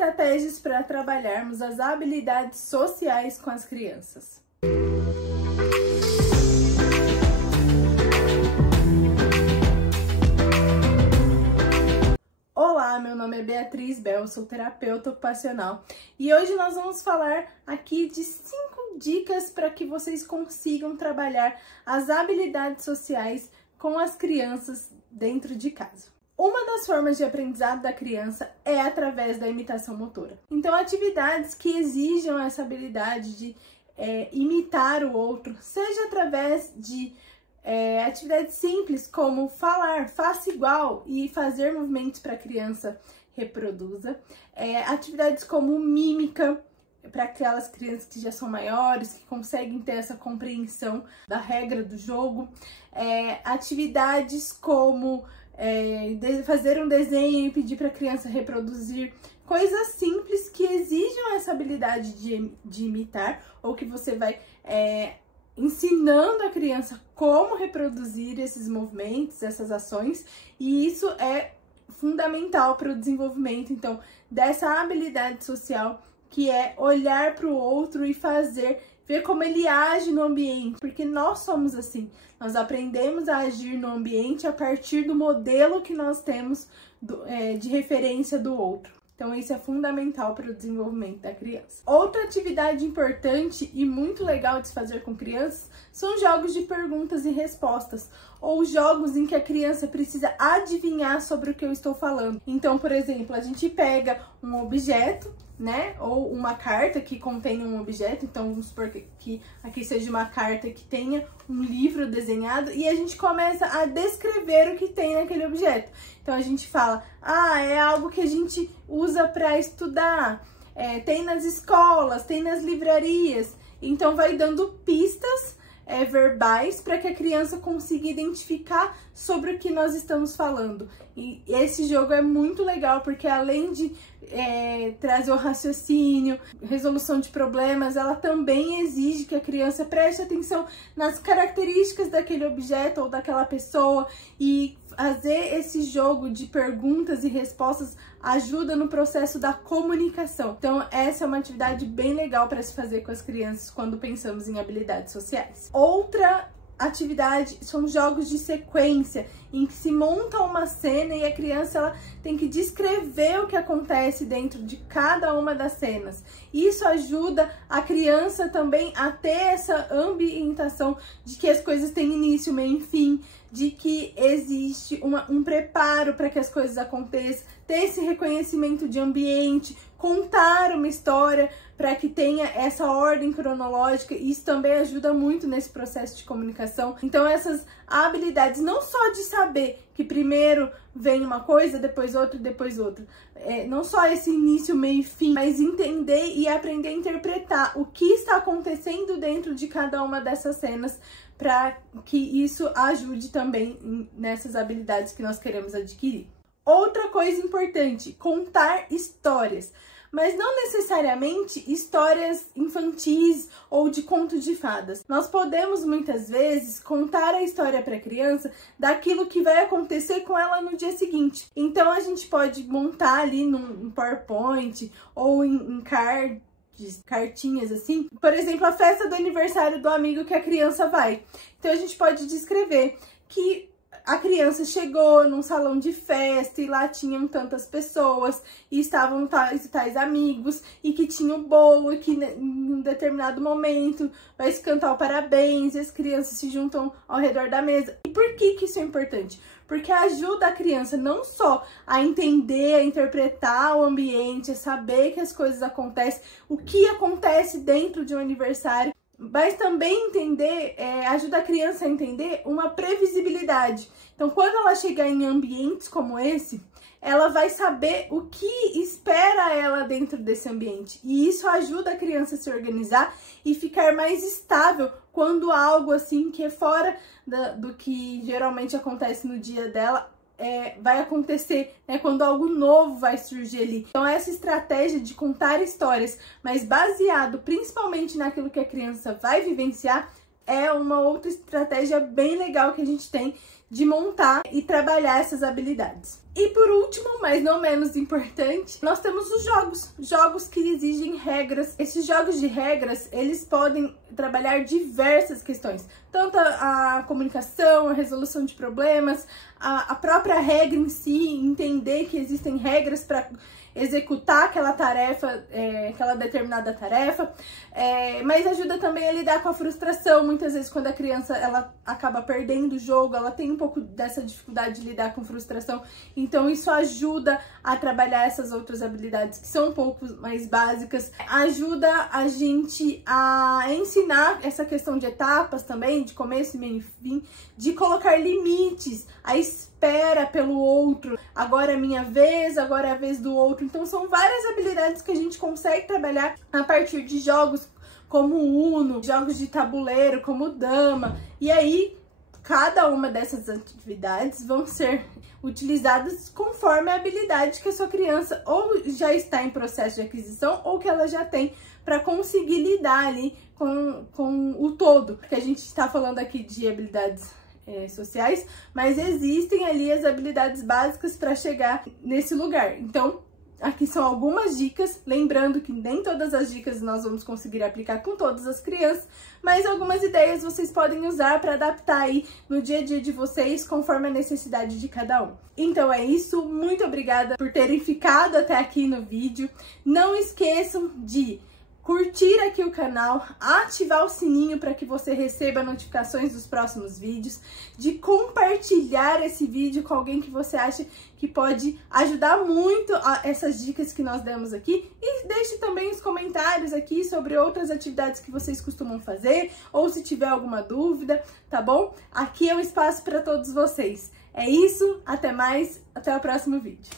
estratégias para trabalharmos as habilidades sociais com as crianças. Olá, meu nome é Beatriz Bel, sou terapeuta ocupacional e hoje nós vamos falar aqui de 5 dicas para que vocês consigam trabalhar as habilidades sociais com as crianças dentro de casa. Uma das formas de aprendizado da criança é através da imitação motora. Então, atividades que exijam essa habilidade de imitar o outro, seja através de atividades simples como falar, faça igual e fazer movimentos para a criança reproduza. Atividades como mímica, para aquelas crianças que já são maiores, que conseguem ter essa compreensão da regra do jogo. Atividades como fazer um desenho e pedir para a criança reproduzir. Coisas simples que exijam essa habilidade de imitar, ou que você vai ensinando a criança como reproduzir esses movimentos, essas ações, e isso é fundamental para o desenvolvimento, então, dessa habilidade social, que é olhar para o outro e ver como ele age no ambiente, porque nós somos assim, nós aprendemos a agir no ambiente a partir do modelo que nós temos de referência do outro. Então, isso é fundamental para o desenvolvimento da criança. Outra atividade importante e muito legal de se fazer com crianças são jogos de perguntas e respostas, ou jogos em que a criança precisa adivinhar sobre o que eu estou falando. Então, por exemplo, a gente pega um objeto, né, ou uma carta que contém um objeto, então vamos supor que aqui seja uma carta que tenha um livro desenhado e a gente começa a descrever o que tem naquele objeto. Então a gente fala, é algo que a gente usa para estudar, tem nas escolas, tem nas livrarias, então vai dando pistas verbais para que a criança consiga identificar sobre o que nós estamos falando. E esse jogo é muito legal porque além de trazer o raciocínio, resolução de problemas, ela também exige que a criança preste atenção nas características daquele objeto ou daquela pessoa, e fazer esse jogo de perguntas e respostas ajuda no processo da comunicação. Então, essa é uma atividade bem legal para se fazer com as crianças quando pensamos em habilidades sociais. Outra atividade são jogos de sequência, em que se monta uma cena e a criança ela tem que descrever o que acontece dentro de cada uma das cenas. Isso ajuda a criança também a ter essa ambientação de que as coisas têm início, meio e fim, de que existe um preparo para que as coisas aconteçam, ter esse reconhecimento de ambiente, contar uma história para que tenha essa ordem cronológica. Isso também ajuda muito nesse processo de comunicação. Então, essas habilidades, não só de saber que primeiro vem uma coisa, depois outra, depois outra. Não só esse início, meio e fim, mas entender e aprender a interpretar o que está acontecendo dentro de cada uma dessas cenas, para que isso ajude também nessas habilidades que nós queremos adquirir. Outra coisa importante, contar histórias. Mas não necessariamente histórias infantis ou de conto de fadas. Nós podemos, muitas vezes, contar a história para a criança daquilo que vai acontecer com ela no dia seguinte. Então, a gente pode montar ali num PowerPoint ou em cartinhas assim. Por exemplo, a festa do aniversário do amigo que a criança vai. Então, a gente pode descrever que a criança chegou num salão de festa e lá tinham tantas pessoas e estavam tais e tais amigos, e que tinha o bolo, e que em um determinado momento vai se cantar o parabéns e as crianças se juntam ao redor da mesa. E por que isso é importante? Porque ajuda a criança não só a entender, a interpretar o ambiente, a saber que as coisas acontecem, o que acontece dentro de um aniversário, mas também ajuda a criança a entender uma previsibilidade. Então, quando ela chegar em ambientes como esse, ela vai saber o que espera ela dentro desse ambiente. E isso ajuda a criança a se organizar e ficar mais estável quando algo assim que é fora do que geralmente acontece no dia dela vai acontecer, né, quando algo novo vai surgir ali. Então essa estratégia de contar histórias, mas baseado principalmente naquilo que a criança vai vivenciar, é uma outra estratégia bem legal que a gente tem de montar e trabalhar essas habilidades. E por último, mas não menos importante, nós temos os jogos que exigem regras. Esses jogos de regras, eles podem trabalhar diversas questões, tanto a comunicação, a resolução de problemas, a própria regra em si, entender que existem regras para executar aquela tarefa, aquela determinada tarefa, mas ajuda também a lidar com a frustração. Muitas vezes quando a criança ela acaba perdendo o jogo, ela tem um pouco dessa dificuldade de lidar com frustração, então isso ajuda a trabalhar essas outras habilidades que são um pouco mais básicas, ajuda a gente a ensinar essa questão de etapas também, de começo, meio e fim, de colocar limites, a espera pelo outro, agora é minha vez, agora é a vez do outro. Então são várias habilidades que a gente consegue trabalhar a partir de jogos como Uno, jogos de tabuleiro como Dama, e aí cada uma dessas atividades vão ser utilizadas conforme a habilidade que a sua criança ou já está em processo de aquisição ou que ela já tem para conseguir lidar ali com o todo. Porque a gente está falando aqui de habilidades sociais, mas existem ali as habilidades básicas para chegar nesse lugar. Então, aqui são algumas dicas, lembrando que nem todas as dicas nós vamos conseguir aplicar com todas as crianças, mas algumas ideias vocês podem usar para adaptar aí no dia a dia de vocês, conforme a necessidade de cada um. Então é isso, muito obrigada por terem ficado até aqui no vídeo. Não esqueçam de curtir aqui o canal, ativar o sininho para que você receba notificações dos próximos vídeos, de compartilhar esse vídeo com alguém que você acha que pode ajudar muito essas dicas que nós demos aqui, e deixe também os comentários aqui sobre outras atividades que vocês costumam fazer, ou se tiver alguma dúvida, tá bom? Aqui é um espaço para todos vocês. É isso, até mais, até o próximo vídeo.